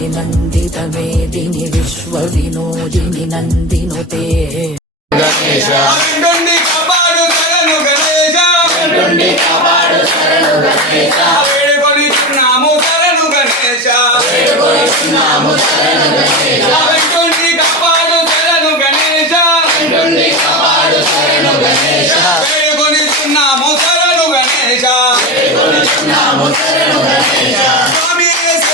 विनोदिनि नन्दित मेदिनि विश्व विनोदिनि नन्दिनुते गणेश कापाडु शरणु गणेश वेडुకొనిచున్నాము శరణు గణేశ వేడుకొనిచున్నాము శరణు గణేశ వెంటుండి కాపాడు శరణు గణేశ వెంటుండి కాపాడు శరణు గణేశ వేడుకొనిచున్నాము శరణు గణేశ వేడుకొనిచున్నాము శరణు గణేశ స్వామి శరణం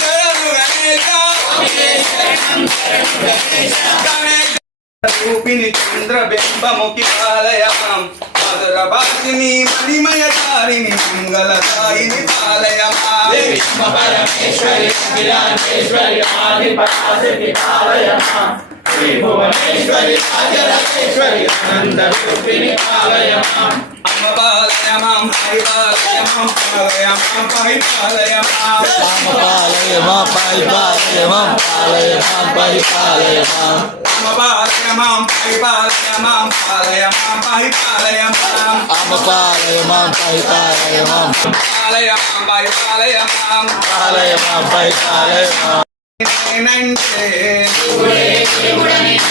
శరణు గణేశ స్వామి శరణం శరణు గణేశ గణేశ రూపిణి చంద్రబింబముఖి పాలయమాం మధురభాషిని మణిమయకారిణి మంగళదాయిని పాలయమాం పరమేశ్వరి అఖిలాండేశ్వరి ఆది పరాశక్తి పాలయమాం శ్రీ భువనేశ్వరి రాజరాజేశ్వరి ఆనంద రూపిణి పాలయమాం అమ్మ పాలయమాం హరి పాలయమాం పాలయమాం పై పాలయమాం అమ్మ పాలయమాం పై పాలయమాం పాలయమాం పై పాలయమాం అమ్మ పాలయమాం పై పాలయమాం పాలయమాం పై పాలయమాం అమ్మ పాలయమాం పై పాలయమాం పాలయమాం పై పాలయమాం పాలయమాం పై పాలయమాం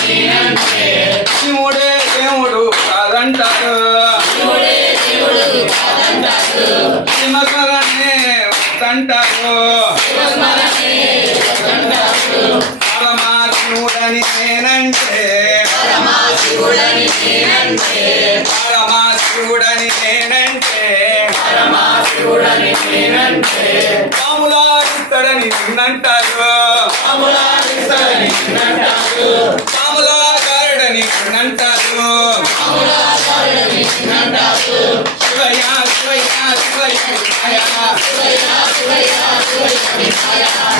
నేనంటే శివుడే దేవుడు కాదంటారు శివస్మరణే వద్దంటారు పరమాశివుడని నేనంటే పరమాశివుడని నేనంటే పాములాడిస్తాడని నిన్నంటారు పాములాగారడని నిన్నంటారు శివయ్య శివయ్య శివయ్య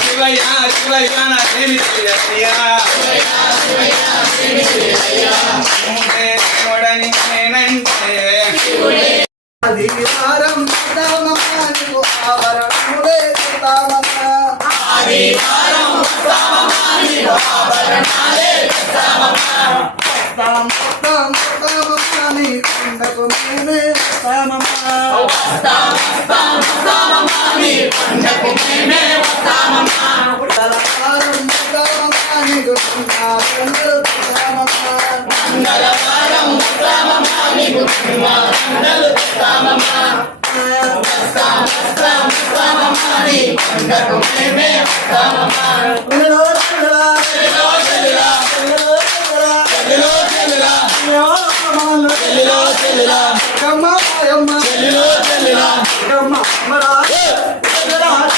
శివయ్య శివయ్య నా దేవి దేవుడని నేనంటే ఆదివారం రామమానికు ఆభరణములే తెస్తామమ్మ ఆదివారం రామమానికు ఆభరణాలే తెస్తామమ్మ వస్తామని పండకు మేమే వస్తామమ్మ వస్తామని పండకు మేమే వస్తామమ్మ మంగళవారం రామమానికు మంగళవారం రామమానికు చెల్లిలో